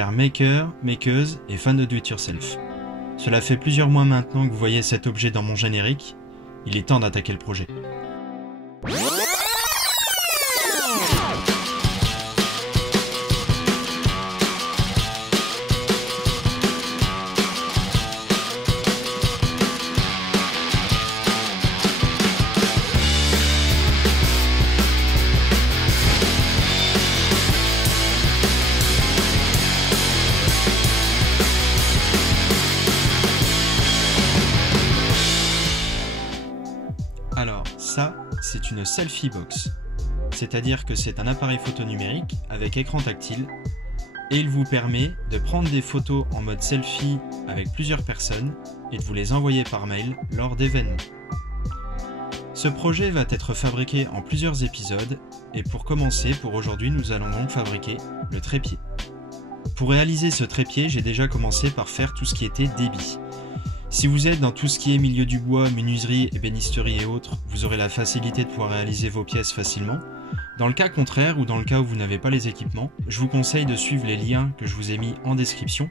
chers makers, makeuses et fans de do-it-yourself. Cela fait plusieurs mois maintenant que vous voyez cet objet dans mon générique, il est temps d'attaquer le projet. Alors ça, c'est une selfie box, c'est-à-dire que c'est un appareil photo numérique avec écran tactile et il vous permet de prendre des photos en mode selfie avec plusieurs personnes et de vous les envoyer par mail lors d'événements. Ce projet va être fabriqué en plusieurs épisodes et pour commencer, pour aujourd'hui, nous allons donc fabriquer le trépied. Pour réaliser ce trépied, j'ai déjà commencé par faire tout ce qui était débit. Si vous êtes dans tout ce qui est milieu du bois, menuiserie, ébénisterie et autres, vous aurez la facilité de pouvoir réaliser vos pièces facilement. Dans le cas contraire ou dans le cas où vous n'avez pas les équipements, je vous conseille de suivre les liens que je vous ai mis en description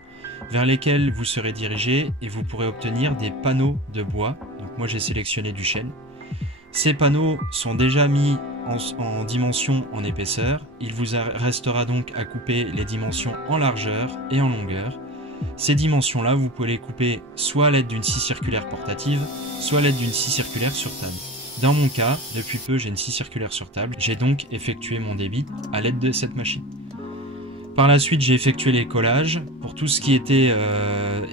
vers lesquels vous serez dirigé et vous pourrez obtenir des panneaux de bois. Donc moi j'ai sélectionné du chêne. Ces panneaux sont déjà mis en dimension en épaisseur. Il vous restera donc à couper les dimensions en largeur et en longueur. Ces dimensions-là, vous pouvez les couper soit à l'aide d'une scie circulaire portative, soit à l'aide d'une scie circulaire sur table. Dans mon cas, depuis peu, j'ai une scie circulaire sur table. J'ai donc effectué mon débit à l'aide de cette machine. Par la suite, j'ai effectué les collages pour tout ce qui était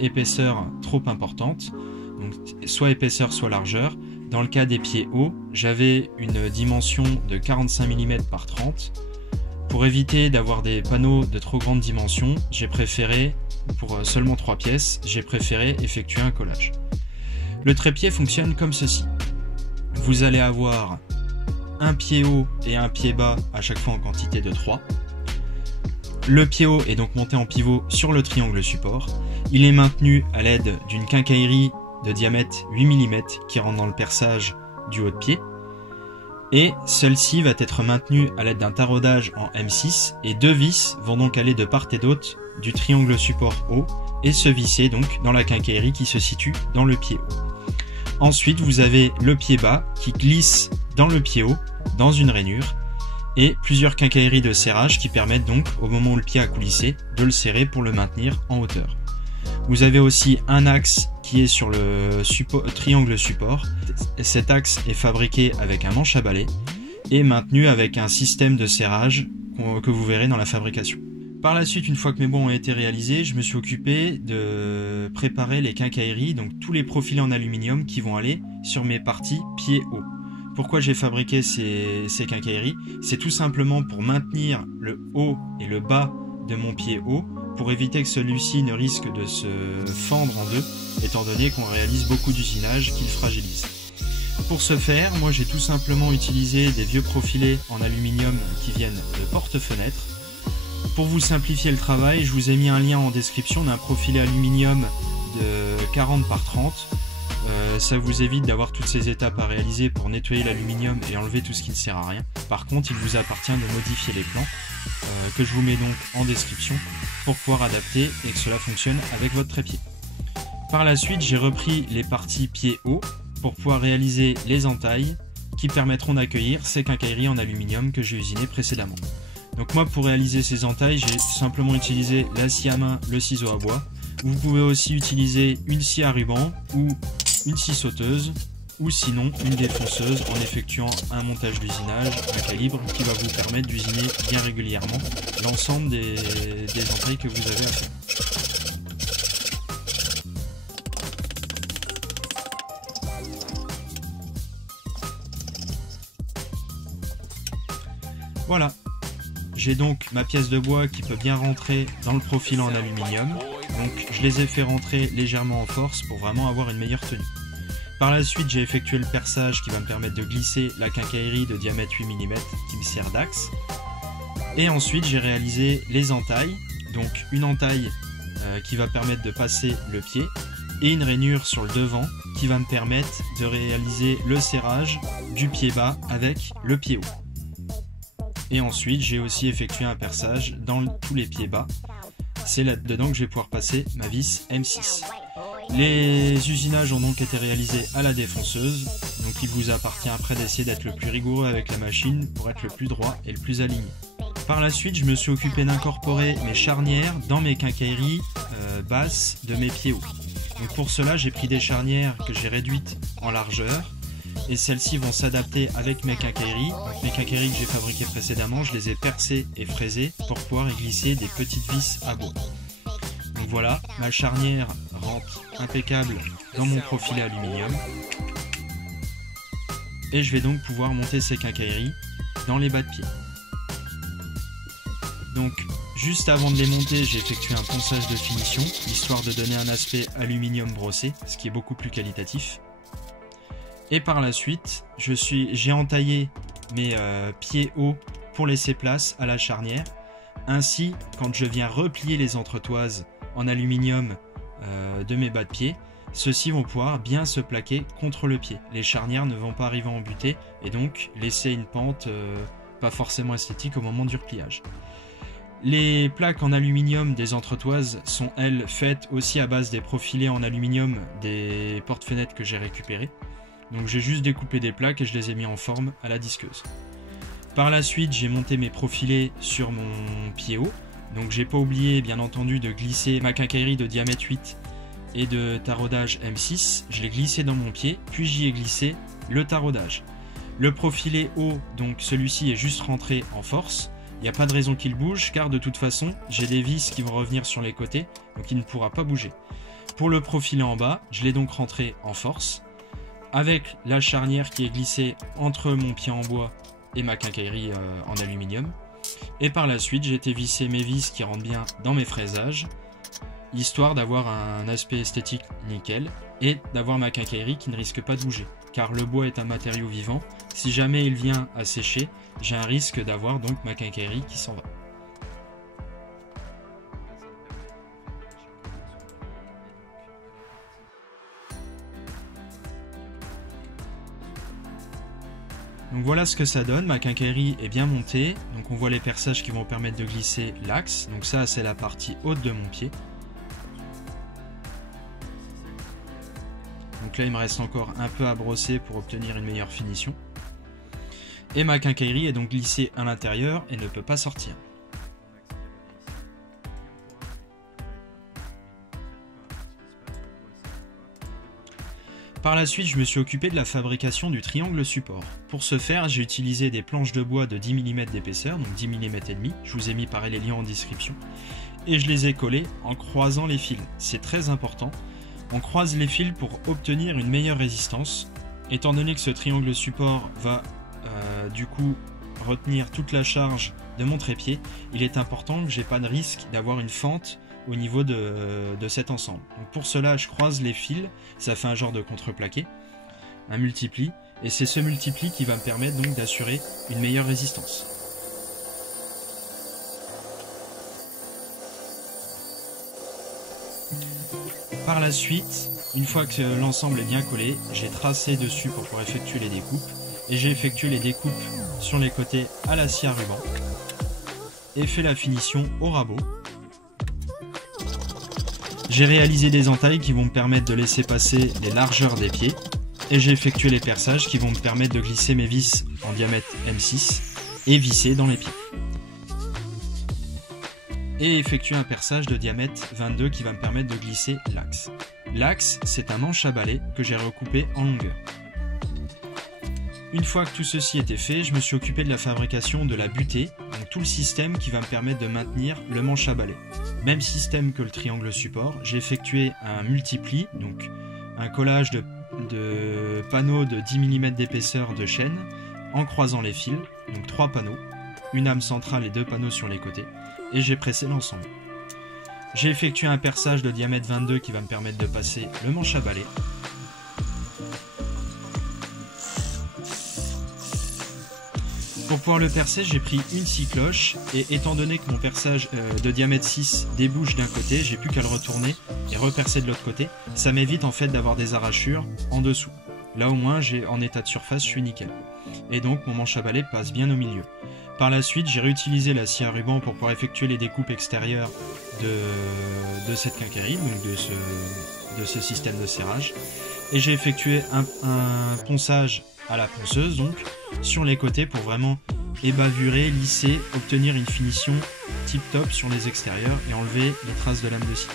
épaisseur trop importante, donc soit épaisseur, soit largeur. Dans le cas des pieds hauts, j'avais une dimension de 45 mm par 30. Pour éviter d'avoir des panneaux de trop grande dimension, j'ai préféré, pour seulement 3 pièces, j'ai préféré effectuer un collage. Le trépied fonctionne comme ceci. Vous allez avoir un pied haut et un pied bas à chaque fois en quantité de 3. Le pied haut est donc monté en pivot sur le triangle support. Il est maintenu à l'aide d'une quincaillerie de diamètre 8 mm qui rentre dans le perçage du haut de pied. Et celle-ci va être maintenue à l'aide d'un taraudage en M6 et 2 vis vont donc aller de part et d'autre du triangle support haut et se visser donc dans la quincaillerie qui se situe dans le pied haut. Ensuite vous avez le pied bas qui glisse dans le pied haut dans une rainure et plusieurs quincailleries de serrage qui permettent donc au moment où le pied a coulissé de le serrer pour le maintenir en hauteur. Vous avez aussi un axe qui est sur le triangle support. Cet axe est fabriqué avec un manche à balai et maintenu avec un système de serrage que vous verrez dans la fabrication. Par la suite, une fois que mes bois ont été réalisés, je me suis occupé de préparer les quincailleries, donc tous les profilés en aluminium qui vont aller sur mes parties pieds hauts. Pourquoi j'ai fabriqué ces quincailleries? C'est tout simplement pour maintenir le haut et le bas de mon pied haut, pour éviter que celui-ci ne risque de se fendre en deux, étant donné qu'on réalise beaucoup d'usinage qui le fragilise. Pour ce faire, moi j'ai tout simplement utilisé des vieux profilés en aluminium qui viennent de porte-fenêtres. Pour vous simplifier le travail, je vous ai mis un lien en description d'un profilé aluminium de 40 par 30. Ça vous évite d'avoir toutes ces étapes à réaliser pour nettoyer l'aluminium et enlever tout ce qui ne sert à rien. Par contre, il vous appartient de modifier les plans, que je vous mets donc en description, pour pouvoir adapter et que cela fonctionne avec votre trépied. Par la suite, j'ai repris les parties pieds hauts pour pouvoir réaliser les entailles qui permettront d'accueillir ces quincailleries en aluminium que j'ai usinées précédemment. Donc moi, pour réaliser ces entailles, j'ai simplement utilisé la scie à main, le ciseau à bois. Vous pouvez aussi utiliser une scie à ruban ou une scie sauteuse ou sinon une défonceuse en effectuant un montage d'usinage à calibre qui va vous permettre d'usiner bien régulièrement l'ensemble des entailles que vous avez à faire. Voilà, j'ai donc ma pièce de bois qui peut bien rentrer dans le profil en aluminium, donc je les ai fait rentrer légèrement en force pour vraiment avoir une meilleure tenue. Par la suite, j'ai effectué le perçage qui va me permettre de glisser la quincaillerie de diamètre 8 mm qui me sert d'axe. Et ensuite, j'ai réalisé les entailles, donc une entaille qui va permettre de passer le pied et une rainure sur le devant qui va me permettre de réaliser le serrage du pied bas avec le pied haut. Et ensuite, j'ai aussi effectué un perçage dans tous les pieds bas c'est là-dedans que je vais pouvoir passer ma vis M6. Les usinages ont donc été réalisés à la défonceuse, donc il vous appartient après d'essayer d'être le plus rigoureux avec la machine pour être le plus droit et le plus aligné. Par la suite, je me suis occupé d'incorporer mes charnières dans mes quincailleries basses de mes pieds hauts. Donc pour cela, j'ai pris des charnières que j'ai réduites en largeur, et celles-ci vont s'adapter avec mes quincailleries. Donc mes quincailleries que j'ai fabriquées précédemment, je les ai percées et fraisées pour pouvoir y glisser des petites vis à bois. Donc voilà, ma charnière rentre impeccable dans mon profilet aluminium. Et je vais donc pouvoir monter ces quincailleries dans les bas de pied. Donc juste avant de les monter, j'ai effectué un ponçage de finition, histoire de donner un aspect aluminium brossé, ce qui est beaucoup plus qualitatif. Et par la suite, j'ai entaillé mes pieds hauts pour laisser place à la charnière. Ainsi, quand je viens replier les entretoises en aluminium de mes bas de pied, ceux-ci vont pouvoir bien se plaquer contre le pied. Les charnières ne vont pas arriver en butée et donc laisser une pente pas forcément esthétique au moment du repliage. Les plaques en aluminium des entretoises sont elles faites aussi à base des profilés en aluminium des porte-fenêtres que j'ai récupérés. Donc j'ai juste découpé des plaques et je les ai mis en forme à la disqueuse. Par la suite, j'ai monté mes profilés sur mon pied haut. Donc j'ai pas oublié bien entendu de glisser ma quincaillerie de diamètre 8 et de taraudage M6. Je l'ai glissé dans mon pied, puis j'y ai glissé le taraudage. Le profilé haut, donc celui-ci est juste rentré en force. Il n'y a pas de raison qu'il bouge car de toute façon j'ai des vis qui vont revenir sur les côtés, donc il ne pourra pas bouger. Pour le profilé en bas, je l'ai donc rentré en force, avec la charnière qui est glissée entre mon pied en bois et ma quincaillerie en aluminium. Et par la suite, j'ai été visser mes vis qui rentrent bien dans mes fraisages, histoire d'avoir un aspect esthétique nickel et d'avoir ma quincaillerie qui ne risque pas de bouger. Car le bois est un matériau vivant, si jamais il vient à sécher, j'ai un risque d'avoir donc ma quincaillerie qui s'en va. Donc voilà ce que ça donne, ma quincaillerie est bien montée, donc on voit les perçages qui vont permettre de glisser l'axe, donc ça c'est la partie haute de mon pied. Donc là il me reste encore un peu à brosser pour obtenir une meilleure finition. Et ma quincaillerie est donc glissée à l'intérieur et ne peut pas sortir. Par la suite, je me suis occupé de la fabrication du triangle support. Pour ce faire, j'ai utilisé des planches de bois de 10 mm d'épaisseur, donc 10 mm et demi. Je vous ai mis pareil les liens en description. Et je les ai collés en croisant les fils. C'est très important. On croise les fils pour obtenir une meilleure résistance. Étant donné que ce triangle support va du coup retenir toute la charge de mon trépied, il est important que j'ai pas de risque d'avoir une fente au niveau de cet ensemble. Donc pour cela, je croise les fils, ça fait un genre de contreplaqué, un multipli, et c'est ce multipli qui va me permettre donc d'assurer une meilleure résistance. Par la suite, une fois que l'ensemble est bien collé, j'ai tracé dessus pour pouvoir effectuer les découpes, et j'ai effectué les découpes sur les côtés à la scie à ruban, et fait la finition au rabot. J'ai réalisé des entailles qui vont me permettre de laisser passer les largeurs des pieds, et j'ai effectué les perçages qui vont me permettre de glisser mes vis en diamètre M6 et visser dans les pieds. Et effectuer un perçage de diamètre 22 qui va me permettre de glisser l'axe. L'axe, c'est un manche à balai que j'ai recoupé en longueur. Une fois que tout ceci était fait, je me suis occupé de la fabrication de la butée, donc tout le système qui va me permettre de maintenir le manche à balai. Même système que le triangle support, j'ai effectué un multipli, donc un collage de panneaux de 10 mm d'épaisseur de chaîne en croisant les fils, donc 3 panneaux, une âme centrale et 2 panneaux sur les côtés, et j'ai pressé l'ensemble. J'ai effectué un perçage de diamètre 22 qui va me permettre de passer le manche à balai. Pour pouvoir le percer, j'ai pris une scie cloche et étant donné que mon perçage de diamètre 6 débouche d'un côté, j'ai plus qu'à le retourner et repercer de l'autre côté. Ça m'évite en fait d'avoir des arrachures en dessous. Là au moins, en état de surface, je suis nickel. Et donc mon manche à balai passe bien au milieu. Par la suite, j'ai réutilisé la scie à ruban pour pouvoir effectuer les découpes extérieures de cette quincaillerie, donc de ce système de serrage. Et j'ai effectué un ponçage à la ponceuse, donc sur les côtés pour vraiment ébavurer, lisser, obtenir une finition tip top sur les extérieurs et enlever les traces de lame de scie.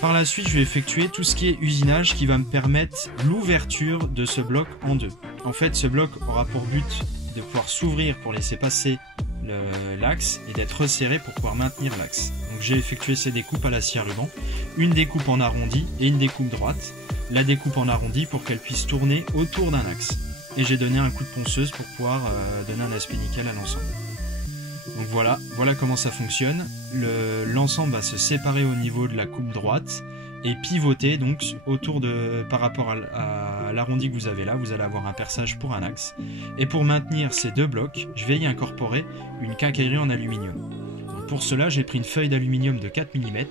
Par la suite, je vais effectuer tout ce qui est usinage qui va me permettre l'ouverture de ce bloc en deux. En fait, ce bloc aura pour but de pouvoir s'ouvrir pour laisser passer l'axe et d'être resserré pour pouvoir maintenir l'axe. Donc j'ai effectué ces découpes à la scie à ruban, une découpe en arrondi et une découpe droite. La découpe en arrondi pour qu'elle puisse tourner autour d'un axe. Et j'ai donné un coup de ponceuse pour pouvoir donner un aspect nickel à l'ensemble. Donc voilà comment ça fonctionne. L'ensemble va se séparer au niveau de la coupe droite et pivoter donc autour par rapport à l'arrondi que vous avez là. Vous allez avoir un perçage pour un axe. Et pour maintenir ces deux blocs, je vais y incorporer une quincaillerie en aluminium. Donc pour cela, j'ai pris une feuille d'aluminium de 4 mm.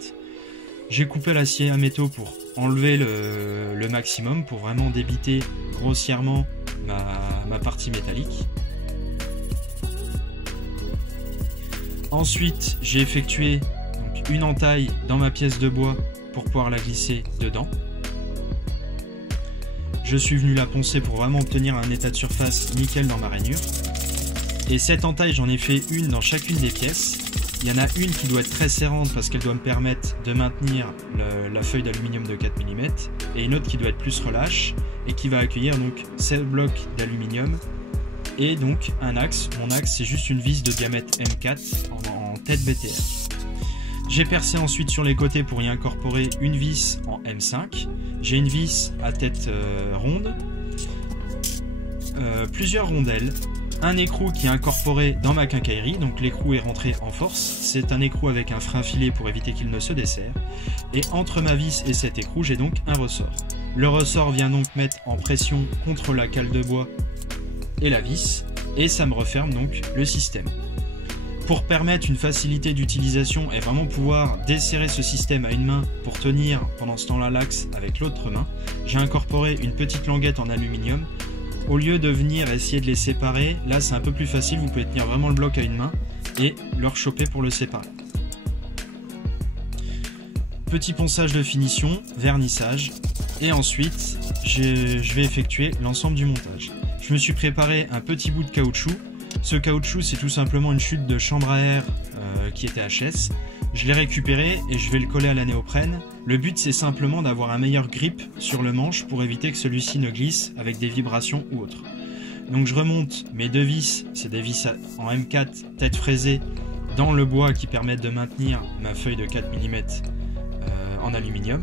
J'ai coupé l'acier à métaux pour enlever le maximum, pour vraiment débiter grossièrement ma partie métallique. Ensuite, j'ai effectué donc, une entaille dans ma pièce de bois pour pouvoir la glisser dedans. Je suis venu la poncer pour vraiment obtenir un état de surface nickel dans ma rainure. Et cette entaille, j'en ai fait une dans chacune des pièces. Il y en a une qui doit être très serrante parce qu'elle doit me permettre de maintenir la feuille d'aluminium de 4 mm et une autre qui doit être plus relâche et qui va accueillir donc 7 blocs d'aluminium et donc un axe. Mon axe, c'est juste une vis de diamètre M4 en tête BTR. J'ai percé ensuite sur les côtés pour y incorporer une vis en M5. J'ai une vis à tête ronde, plusieurs rondelles, un écrou qui est incorporé dans ma quincaillerie, donc l'écrou est rentré en force. C'est un écrou avec un frein filé pour éviter qu'il ne se desserre. Et entre ma vis et cet écrou, j'ai donc un ressort. Le ressort vient donc mettre en pression contre la cale de bois et la vis, et ça me referme donc le système. Pour permettre une facilité d'utilisation et vraiment pouvoir desserrer ce système à une main pour tenir pendant ce temps-là l'axe avec l'autre main, j'ai incorporé une petite languette en aluminium. Au lieu de venir essayer de les séparer, là c'est un peu plus facile, vous pouvez tenir vraiment le bloc à une main et le rechoper pour le séparer. Petit ponçage de finition, vernissage, et ensuite je vais effectuer l'ensemble du montage. Je me suis préparé un petit bout de caoutchouc. Ce caoutchouc, c'est tout simplement une chute de chambre à air qui était HS. Je l'ai récupéré et je vais le coller à la néoprène. Le but, c'est simplement d'avoir un meilleur grip sur le manche pour éviter que celui-ci ne glisse avec des vibrations ou autre. Donc je remonte mes deux vis, c'est des vis en M4 tête fraisée dans le bois qui permettent de maintenir ma feuille de 4 mm en aluminium.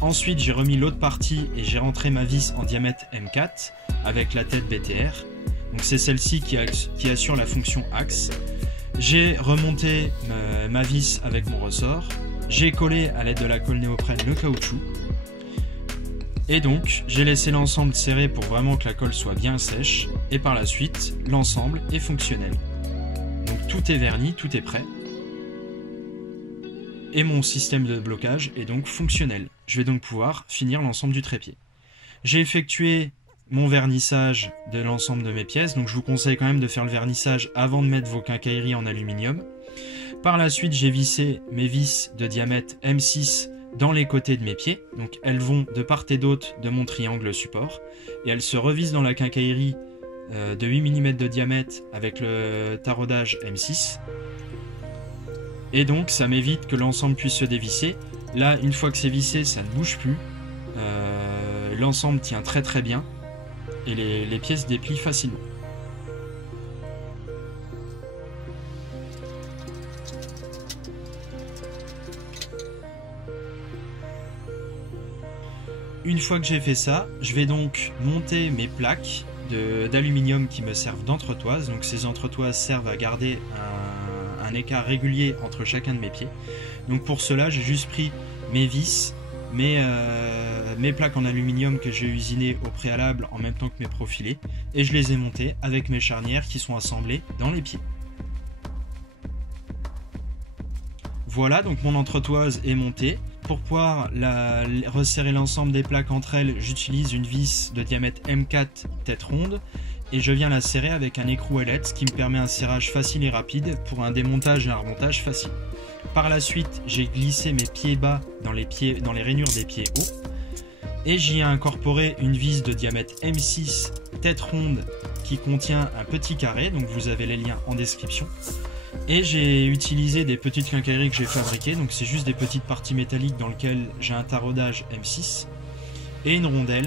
Ensuite, j'ai remis l'autre partie et j'ai rentré ma vis en diamètre M4 avec la tête BTR. Donc c'est celle-ci qui assure la fonction axe. J'ai remonté ma vis avec mon ressort. J'ai collé à l'aide de la colle néoprène le caoutchouc. Et donc j'ai laissé l'ensemble serré pour vraiment que la colle soit bien sèche. Et par la suite, l'ensemble est fonctionnel. Donc tout est verni, tout est prêt. Et mon système de blocage est donc fonctionnel. Je vais donc pouvoir finir l'ensemble du trépied. J'ai effectué mon vernissage de l'ensemble de mes pièces, donc je vous conseille quand même de faire le vernissage avant de mettre vos quincailleries en aluminium. Par la suite, j'ai vissé mes vis de diamètre M6 dans les côtés de mes pieds, donc elles vont de part et d'autre de mon triangle support, et elles se revissent dans la quincaillerie de 8 mm de diamètre avec le taraudage M6. Et donc ça m'évite que l'ensemble puisse se dévisser. Là, une fois que c'est vissé, ça ne bouge plus. L'ensemble tient très très bien et les pièces déplient facilement. Une fois que j'ai fait ça, je vais donc monter mes plaques d'aluminium qui me servent d'entretoise. Donc ces entretoises servent à garder un écart régulier entre chacun de mes pieds. Donc pour cela, j'ai juste pris mes vis, mes plaques en aluminium que j'ai usinées au préalable en même temps que mes profilés, et je les ai montées avec mes charnières qui sont assemblées dans les pieds. Voilà, donc mon entretoise est montée. Pour pouvoir resserrer l'ensemble des plaques entre elles, j'utilise une vis de diamètre M4 tête ronde et je viens la serrer avec un écrou ailet, ce qui me permet un serrage facile et rapide pour un démontage et un remontage facile. Par la suite, j'ai glissé mes pieds bas dans les rainures des pieds hauts et j'y ai incorporé une vis de diamètre M6 tête ronde qui contient un petit carré, donc vous avez les liens en description. Et j'ai utilisé des petites quincailleries que j'ai fabriquées, donc c'est juste des petites parties métalliques dans lesquelles j'ai un taraudage M6 et une rondelle.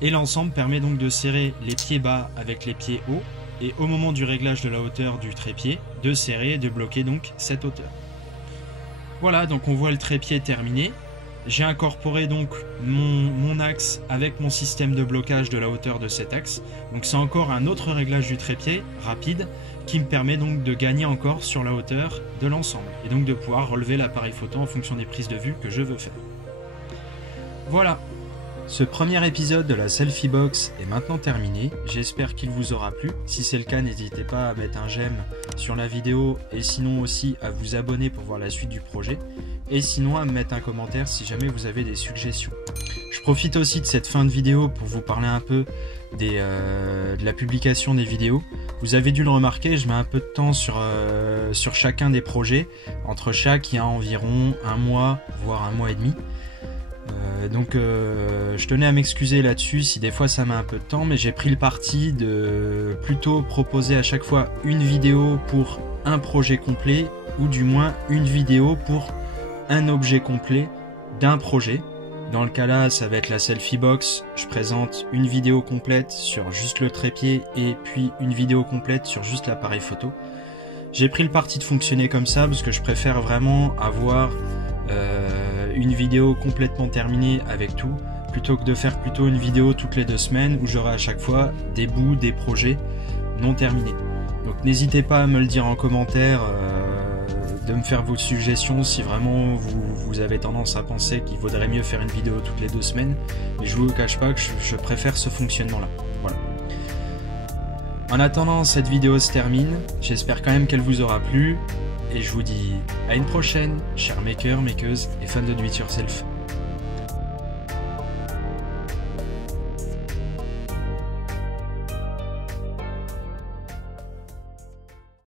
Et l'ensemble permet donc de serrer les pieds bas avec les pieds hauts et au moment du réglage de la hauteur du trépied, de serrer et de bloquer donc cette hauteur. Voilà, donc on voit le trépied terminé. J'ai incorporé donc mon axe avec mon système de blocage de la hauteur de cet axe. Donc c'est encore un autre réglage du trépied rapide qui me permet donc de gagner encore sur la hauteur de l'ensemble et donc de pouvoir relever l'appareil photo en fonction des prises de vue que je veux faire. Voilà, ce premier épisode de la Selfie Box est maintenant terminé. J'espère qu'il vous aura plu. Si c'est le cas, n'hésitez pas à mettre un j'aime sur la vidéo et sinon aussi à vous abonner pour voir la suite du projet. Et sinon à me mettre un commentaire si jamais vous avez des suggestions. Je profite aussi de cette fin de vidéo pour vous parler un peu de la publication des vidéos. Vous avez dû le remarquer, je mets un peu de temps sur chacun des projets. Entre chaque, il y a environ un mois, voire un mois et demi. Donc je tenais à m'excuser là-dessus si des fois ça met un peu de temps, mais j'ai pris le parti de plutôt proposer à chaque fois une vidéo pour un projet complet, ou du moins une vidéo pour un objet complet d'un projet. Dans le cas là, ça va être la Selfie Box. Je présente une vidéo complète sur juste le trépied et puis une vidéo complète sur juste l'appareil photo. J'ai pris le parti de fonctionner comme ça parce que je préfère vraiment avoir une vidéo complètement terminée avec tout, plutôt que de faire plutôt une vidéo toutes les 2 semaines où j'aurai à chaque fois des bouts, des projets non terminés. Donc n'hésitez pas à me le dire en commentaire, de me faire vos suggestions si vraiment vous avez tendance à penser qu'il vaudrait mieux faire une vidéo toutes les 2 semaines. Mais je vous cache pas que je préfère ce fonctionnement là. Voilà. En attendant, cette vidéo se termine. J'espère quand même qu'elle vous aura plu. Et je vous dis à une prochaine, chers makers, makeuses et fans de do it yourself.